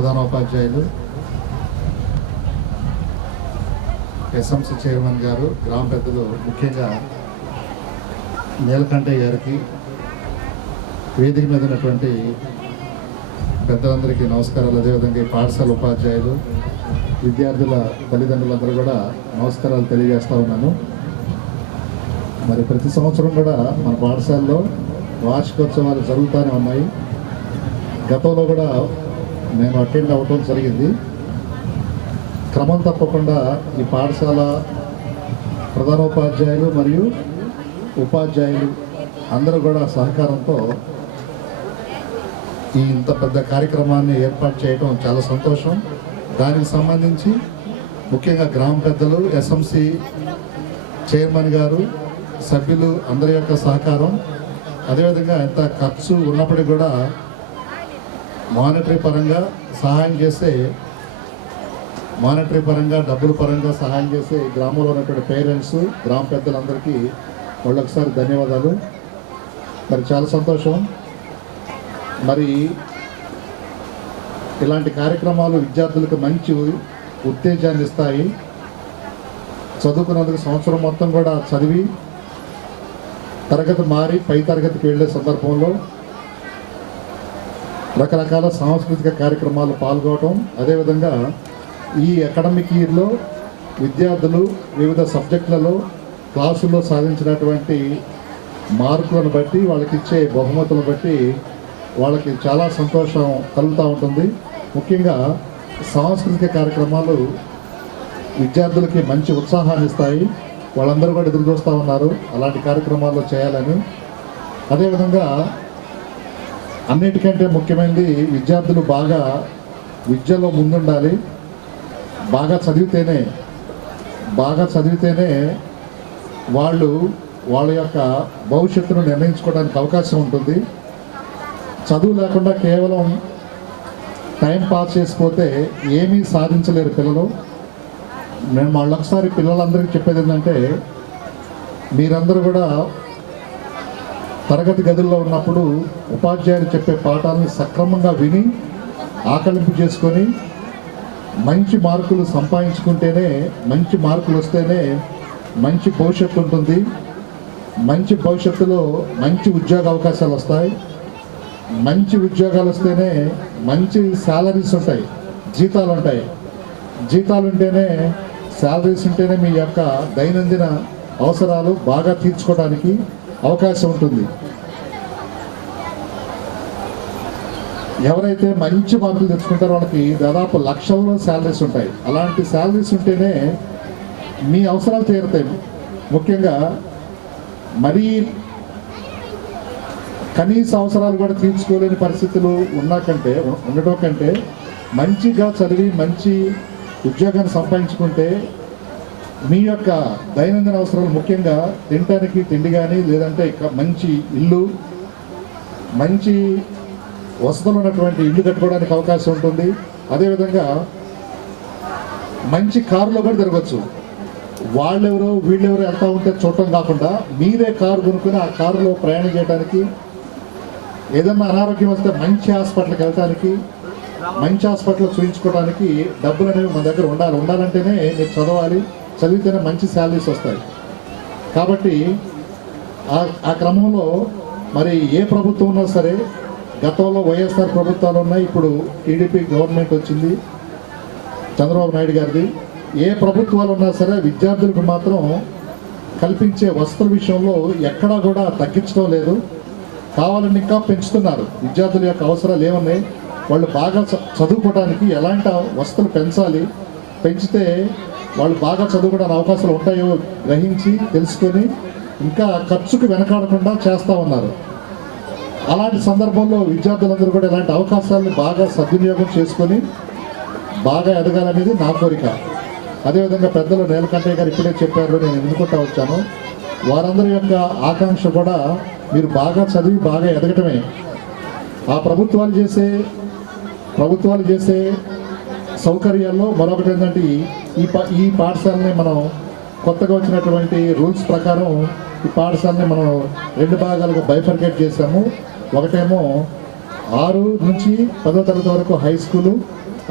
ప్రధానోపాధ్యాయులు, SMC chairman గారు, గ్రామ పెద్దలు, ముఖ్యంగా నీలకంఠయ్య గారికి, వేదిక మీద ఉన్నటువంటి పెద్దలందరికీ నమస్కారాలు. అదేవిధంగా ఈ పాఠశాల ఉపాధ్యాయులు, విద్యార్థుల తల్లిదండ్రులందరూ కూడా నమస్కారాలు తెలియజేస్తూ ఉన్నాను. మరి ప్రతి సంవత్సరం కూడా మన పాఠశాలలో వార్షికోత్సవాలు జరుగుతూనే ఉన్నాయి. గతంలో కూడా నేను అటెండ్ అవ్వటం జరిగింది. క్రమం తప్పకుండా ఈ పాఠశాల ప్రధానోపాధ్యాయులు మరియు ఉపాధ్యాయులు అందరూ కూడా సహకారంతో ఈ ఇంత పెద్ద కార్యక్రమాన్ని ఏర్పాటు చేయడం చాలా సంతోషం. దానికి సంబంధించి ముఖ్యంగా గ్రామ పెద్దలు, ఎస్ఎంసీ చైర్మన్ గారు, సభ్యులు అందరి యొక్క సహకారం, అదేవిధంగా ఎంత ఖర్చు ఉన్నప్పటికీ కూడా మానిటరీ పరంగా సహాయం చేసే, మానిటరీ పరంగా డబ్బుల పరంగా సహాయం చేసే గ్రామంలో ఉన్నటువంటి పేరెంట్స్, గ్రామ పెద్దలందరికీ వాళ్ళొకసారి ధన్యవాదాలు. మరి చాలా సంతోషం. మరి ఇలాంటి కార్యక్రమాలు విద్యార్థులకు మంచి ఉత్తేజాన్ని ఇస్తాయి. చదువుకున్నందుకు సంవత్సరం మొత్తం కూడా చదివి తరగతి మారి పై తరగతికి వెళ్ళే సందర్భంలో రకరకాల సాంస్కృతిక కార్యక్రమాలు పాల్గొనడం, అదేవిధంగా ఈ అకాడమిక్ ఇయర్లో విద్యార్థులు వివిధ సబ్జెక్టులలో క్లాసుల్లో సాధించినటువంటి మార్కులను బట్టి, వాళ్ళకి ఇచ్చే బహుమతులను బట్టి వాళ్ళకి చాలా సంతోషం కలుగుతూ ఉంటుంది. ముఖ్యంగా సాంస్కృతిక కార్యక్రమాలు విద్యార్థులకి మంచి ఉత్సాహాన్ని ఇస్తాయి. వాళ్ళందరూ కూడా ఎదురు చూస్తూ ఉన్నారు అలాంటి కార్యక్రమాలు చేయాలని. అదేవిధంగా అన్నిటికంటే ముఖ్యమైనది విద్యార్థులు బాగా విద్యలో ముందుండాలి. బాగా చదివితేనే వాళ్ళు వాళ్ళ యొక్క భవిష్యత్తును నిర్ణయించుకోవడానికి అవకాశం ఉంటుంది. చదువు లేకుండా కేవలం టైం పాస్ చేసిపోతే ఏమీ సాధించలేరు పిల్లలు. నేను మళ్ళొకసారి పిల్లలందరికీ చెప్పేది ఏంటంటే, మీరందరూ కూడా తరగతి గదుల్లో ఉన్నప్పుడు ఉపాధ్యాయులు చెప్పే పాఠాలను సక్రమంగా విని ఆకలింపు చేసుకొని మంచి మార్కులు సంపాదించుకుంటేనే, మంచి మార్కులు వస్తేనే మంచి భవిష్యత్తు ఉంటుంది. మంచి భవిష్యత్తులో మంచి ఉద్యోగ అవకాశాలు వస్తాయి. మంచి ఉద్యోగాలు వస్తేనే మంచి శాలరీస్ ఉంటాయి, జీతాలు ఉంటాయి. జీతాలు ఉంటేనే, శాలరీస్ ఉంటేనే మీ యొక్క దైనందిన అవసరాలు బాగా తీర్చుకోవడానికి అవకాశం ఉంటుంది. ఎవరైతే మంచి మార్కులు తెచ్చుకుంటారో వాళ్ళకి దాదాపు లక్షల్లో శాలరీస్ ఉంటాయి. అలాంటి శాలరీస్ ఉంటేనే మీ అవసరాలు తీరుతాయి. ముఖ్యంగా మరీ కనీస అవసరాలు కూడా తీర్చుకోలేని పరిస్థితులు ఉండటం కంటే మంచిగా చదివి మంచి ఉద్యోగాన్ని సంపాదించుకుంటే మీ యొక్క దైనందిన అవసరాలు, ముఖ్యంగా తినడానికి తిండి కానీ, లేదంటే మంచి ఇల్లు, మంచి వసతులు ఉన్నటువంటి ఇల్లు కట్టుకోవడానికి అవకాశం ఉంటుంది. అదేవిధంగా మంచి కారులో కూడా తిరగచ్చు. వీళ్ళెవరో వెళ్తూ ఉంటే చూడటం కాకుండా మీరే కారు కొనుక్కొని ఆ కారులో ప్రయాణం చేయడానికి, ఏదన్నా అనారోగ్యం వస్తే మంచి హాస్పిటల్కి వెళ్ళడానికి, మంచి హాస్పిటల్లో చూపించుకోవడానికి డబ్బులు అనేవి మన దగ్గర ఉండాలంటేనే మీరు చదవాలి. చదివితేనే మంచి శాలరీస్ వస్తాయి. కాబట్టి ఆ క్రమంలో మరి ఏ ప్రభుత్వం ఉన్నా సరే, గతంలో వైఎస్ఆర్ ప్రభుత్వాలు ఉన్నాయి, ఇప్పుడు టీడీపీ గవర్నమెంట్ వచ్చింది చంద్రబాబు నాయుడు గారిది. ఏ ప్రభుత్వాలు ఉన్నా సరే విద్యార్థులకు మాత్రం కల్పించే వసతుల విషయంలో ఎక్కడా కూడా తగ్గించడం లేదు. కావాలని ఇంకా పెంచుతున్నారు. విద్యార్థుల యొక్క అవసరాలు ఏమున్నాయి, వాళ్ళు బాగా చదువుకోవడానికి ఎలాంటి వసతులు పెంచాలి, పెంచితే వాళ్ళు బాగా చదువుకోవడానికి అవకాశాలు ఉంటాయో గ్రహించి తెలుసుకొని ఇంకా ఖర్చుకు వెనకాడకుండా చేస్తూ ఉన్నారు. అలాంటి సందర్భంలో విద్యార్థులందరూ కూడా ఇలాంటి అవకాశాలను బాగా సద్వినియోగం చేసుకొని బాగా ఎదగాలనేది నా కోరిక. అదేవిధంగా పెద్దలు నీలకంఠయ్య గారు ఇప్పుడే చెప్పారు, నేను ఎన్నుకుంటా వచ్చాను. వారందరి యొక్క ఆకాంక్ష కూడా మీరు బాగా చదివి బాగా ఎదగటమే. ఆ ప్రభుత్వాలు చేసే సౌకర్యాల్లో మరొకటి ఏంటంటే, ఈ పాఠశాలని మనం కొత్తగా వచ్చినటువంటి రూల్స్ ప్రకారం ఈ పాఠశాలని మనం 2 భాగాలుగా బైఫర్కేట్ చేశాము. ఒకటేమో 6 నుంచి 10వ తరగతి వరకు హై స్కూలు,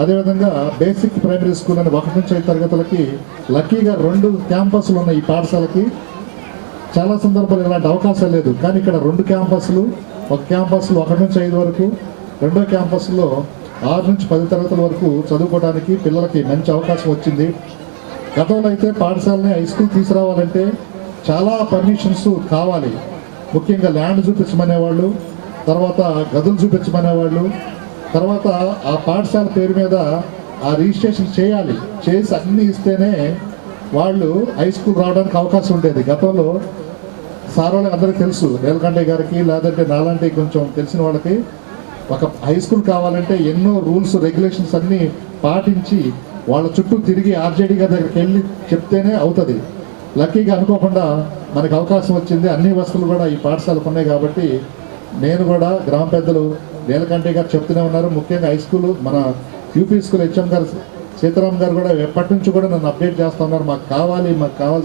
అదేవిధంగా బేసిక్ ప్రైమరీ స్కూల్ అని 1 నుంచి 5 తరగతులకి లక్కీగా 2 క్యాంపస్లు ఉన్నాయి ఈ పాఠశాలకి. చాలా సందర్భాలు ఇలాంటి అవకాశాలు లేదు, కానీ ఇక్కడ 2 క్యాంపస్లు, ఒక క్యాంపస్లో 1 నుంచి 5 వరకు, రెండో క్యాంపస్లో 6 నుంచి 10 తరగతుల వరకు చదువుకోవడానికి పిల్లలకి మంచి అవకాశం వచ్చింది. గతంలో అయితే పాఠశాలని హై స్కూల్ తీసుకురావాలంటే చాలా పర్మిషన్స్ కావాలి. ముఖ్యంగా ల్యాండ్ చూపించమనేవాళ్ళు, తర్వాత గదులు చూపించమనేవాళ్ళు, తర్వాత ఆ పాఠశాల పేరు మీద ఆ రిజిస్ట్రేషన్ చేయాలి, చేసి అన్నీ ఇస్తేనే వాళ్ళు హై స్కూల్ రావడానికి అవకాశం ఉండేది. గతంలో సార్ వాళ్ళకి అందరికీ తెలుసు, నీలకంఠయ్య గారికి లేదంటే నాలాంటి కొంచెం తెలిసిన వాళ్ళకి, ఒక హై స్కూల్ కావాలంటే ఎన్నో రూల్స్ రెగ్యులేషన్స్ అన్నీ పాటించి వాళ్ళ చుట్టూ తిరిగి ఆర్జేడీ గారి దగ్గరికి వెళ్ళి చెప్తేనే అవుతుంది. లక్కీగా అనుకోకుండా మనకు అవకాశం వచ్చింది. అన్ని వసతులు కూడా ఈ పాఠశాలకు ఉన్నాయి కాబట్టి నేను కూడా గ్రామ పెద్దలు నీలకంఠయ్య గారు చెప్తూనే ఉన్నారు. ముఖ్యంగా హై స్కూల్ మన యూపీ స్కూల్ హెచ్ఎం గారు సీతారాం గారు కూడా ఎప్పటి నుంచి కూడా నన్ను అప్డేట్ చేస్తూ ఉన్నారు, మాకు కావాలి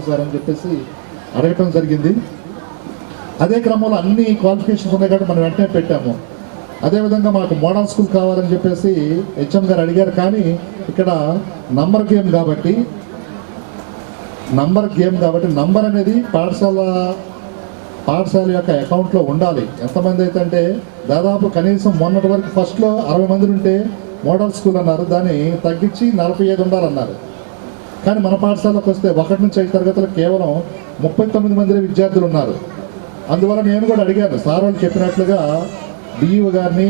సార్ అని చెప్పేసి అడగటం జరిగింది. అదే క్రమంలో అన్ని క్వాలిఫికేషన్స్ ఉన్నాయి కాబట్టి మనం వెంటనే పెట్టాము. అదేవిధంగా మాకు మోడల్ స్కూల్ కావాలని చెప్పేసి హెచ్ఎం గారు అడిగారు, కానీ ఇక్కడ నంబర్ గేమ్ కాబట్టి నంబర్ అనేది పాఠశాల యొక్క అకౌంట్లో ఉండాలి. ఎంతమంది అయితే అంటే దాదాపు కనీసం మొన్నటి వరకు ఫస్ట్లో 60 మంది ఉంటే మోడల్ స్కూల్ అన్నారు, దాన్ని తగ్గించి 45 ఉండాలన్నారు. కానీ మన పాఠశాలకు వస్తే 1 నుంచి 5 తరగతులు కేవలం 39 మంది విద్యార్థులు ఉన్నారు. అందువల్ల నేను కూడా అడిగాను, సార్ వాళ్ళు చెప్పినట్లుగా డిఈఓ గారిని,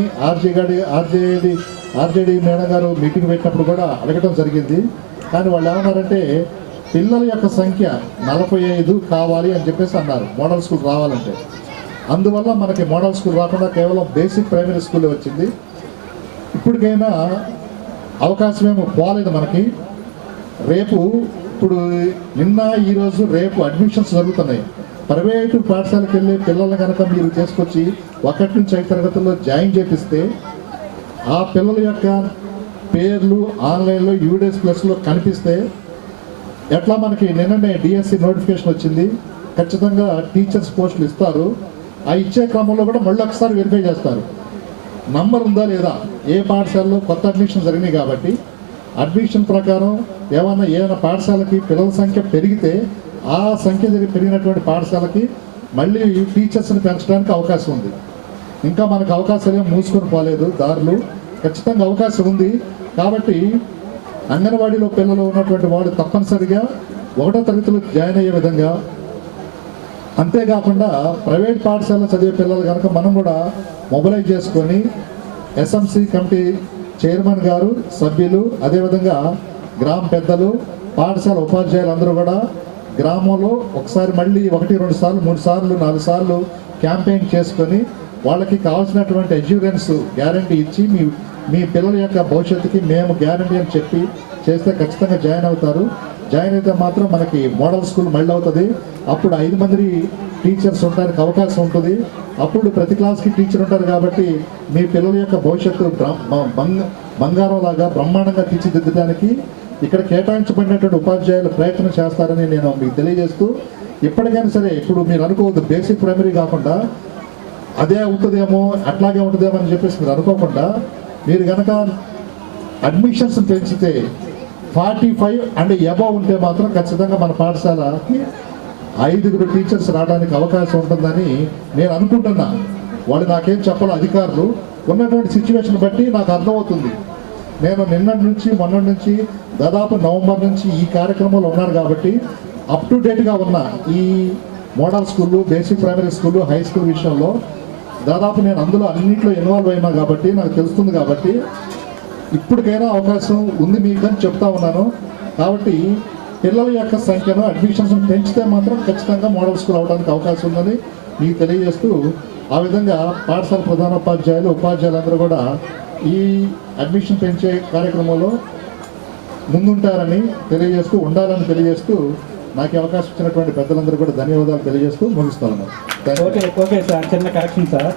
ఆర్జేడీ మేడం గారు మీటింగ్ పెట్టినప్పుడు కూడా అడగటం జరిగింది. కానీ వాళ్ళు ఏమన్నారంటే పిల్లల యొక్క సంఖ్య 45 కావాలి అని చెప్పేసి అన్నారు మోడల్ స్కూల్ రావాలంటే. అందువల్ల మనకి మోడల్ స్కూల్ రాకుండా కేవలం బేసిక్ ప్రైమరీ స్కూలే వచ్చింది. ఇప్పటికైనా అవకాశం ఏమో పోలేదు మనకి. ఇప్పుడు నిన్న ఈరోజు రేపు అడ్మిషన్స్ జరుగుతున్నాయి. ప్రైవేటు పాఠశాలకు వెళ్ళే పిల్లల్ని కనుక మీరు తీసుకొచ్చి 1 నుంచి 5 తరగతుల్లో జాయిన్ చేపిస్తే ఆ పిల్లల యొక్క పేర్లు ఆన్లైన్లో యూడీఎస్ ప్లస్లో కనిపిస్తే ఎట్లా మనకి నిన్ననే డిఎస్సి నోటిఫికేషన్ వచ్చింది, ఖచ్చితంగా టీచర్స్ పోస్టులు ఇస్తారు. ఆ ఇచ్చే క్రమంలో కూడా మళ్ళీ ఒకసారి వెరిఫై చేస్తారు నంబర్ ఉందా లేదా. ఏ పాఠశాలలో కొత్త అడ్మిషన్ జరిగినాయి కాబట్టి అడ్మిషన్ ప్రకారం ఏమైనా పాఠశాలకి పిల్లల సంఖ్య పెరిగితే ఆ సంఖ్య పెరిగినటువంటి పాఠశాలకి మళ్ళీ టీచర్స్ని పెంచడానికి అవకాశం ఉంది. ఇంకా మనకు అవకాశాలు ఏం మూసుకొని పోలేదు, దారులు ఖచ్చితంగా అవకాశం ఉంది. కాబట్టి అంగన్వాడీలో పిల్లలు ఉన్నటువంటి వాళ్ళు తప్పనిసరిగా 1వ తరగతిలో జాయిన్ అయ్యే విధంగా, అంతేకాకుండా ప్రైవేట్ పాఠశాలలో చదివే పిల్లలు కనుక మనం కూడా మొబిలైజ్ చేసుకొని ఎస్ఎంసి కమిటీ చైర్మన్ గారు, సభ్యులు, అదేవిధంగా గ్రామ పెద్దలు, పాఠశాల ఉపాధ్యాయులు అందరూ కూడా గ్రామంలో ఒకసారి మళ్ళీ 1, 2 సార్లు, 3 సార్లు, 4 సార్లు క్యాంపెయిన్ చేసుకొని వాళ్ళకి కావాల్సినటువంటి అష్యూరెన్స్ గ్యారంటీ ఇచ్చి మీ పిల్లల యొక్క భవిష్యత్తుకి మేము గ్యారంటీ అని చెప్పి చేస్తే ఖచ్చితంగా జాయిన్ అవుతారు. జాయిన్ అయితే మాత్రం మనకి మోడల్ స్కూల్ మళ్ళీ అవుతుంది. అప్పుడు 5 మంది టీచర్స్ ఉండడానికి అవకాశం ఉంటుంది. అప్పుడు ప్రతి క్లాస్కి టీచర్ ఉంటారు కాబట్టి మీ పిల్లల యొక్క భవిష్యత్తు బంగారం లాగా బ్రహ్మాండంగా తీర్చిదిద్దడానికి ఇక్కడ కేటాయించబడినటువంటి ఉపాధ్యాయులు ప్రయత్నం చేస్తారని నేను మీకు తెలియజేస్తూ, ఇప్పటికైనా సరే ఇప్పుడు మీరు అనుకోవద్దు బేసిక్ ప్రైమరీ కాకుండా అదే అవుతుందేమో అట్లాగే ఉంటుందేమో అని చెప్పేసి మీరు అనుకోకుండా, మీరు కనుక అడ్మిషన్స్ పెంచితే 45 అండ్ అబవ్ ఉంటే మాత్రం ఖచ్చితంగా మన పాఠశాలకి 5 టీచర్స్ రావడానికి అవకాశం ఉంటుందని నేను అనుకుంటున్నా. వాళ్ళు నాకేం చెప్పాలి, అధికారులు ఉన్నటువంటి సిచ్యువేషన్ బట్టి నాకు అర్థమవుతుంది. నేను మొన్న నుంచి దాదాపు నవంబర్ నుంచి ఈ కార్యక్రమంలో ఉన్నారు కాబట్టి అప్ టు డేట్గా ఉన్న ఈ మోడల్ స్కూళ్ళు, బేసిక్ ప్రైమరీ స్కూళ్ళు, హై స్కూల్ విషయంలో దాదాపు నేను అందులో అన్నింటిలో ఇన్వాల్వ్ అయినా కాబట్టి నాకు తెలుస్తుంది. కాబట్టి ఇప్పటికైనా అవకాశం ఉంది మీకు అని చెప్తా ఉన్నాను. కాబట్టి పిల్లల యొక్క సంఖ్యను అడ్మిషన్స్ పెంచితే మాత్రం ఖచ్చితంగా మోడల్ స్కూల్ అవడానికి అవకాశం ఉందని మీకు తెలియజేస్తూ, ఆ విధంగా పాఠశాల ప్రధానోపాధ్యాయులు, ఉపాధ్యాయులందరూ కూడా ఈ అడ్మిషన్ పెంచే కార్యక్రమంలో ముందుంటారని తెలియజేస్తూ, ఉండాలని తెలియజేస్తూ, నాకు అవకాశం ఇచ్చినటువంటి పెద్దలందరూ కూడా ధన్యవాదాలు తెలియజేస్తూ ముగిస్తాను. ఓకే సార్, చిన్న కరెక్షన్ సార్.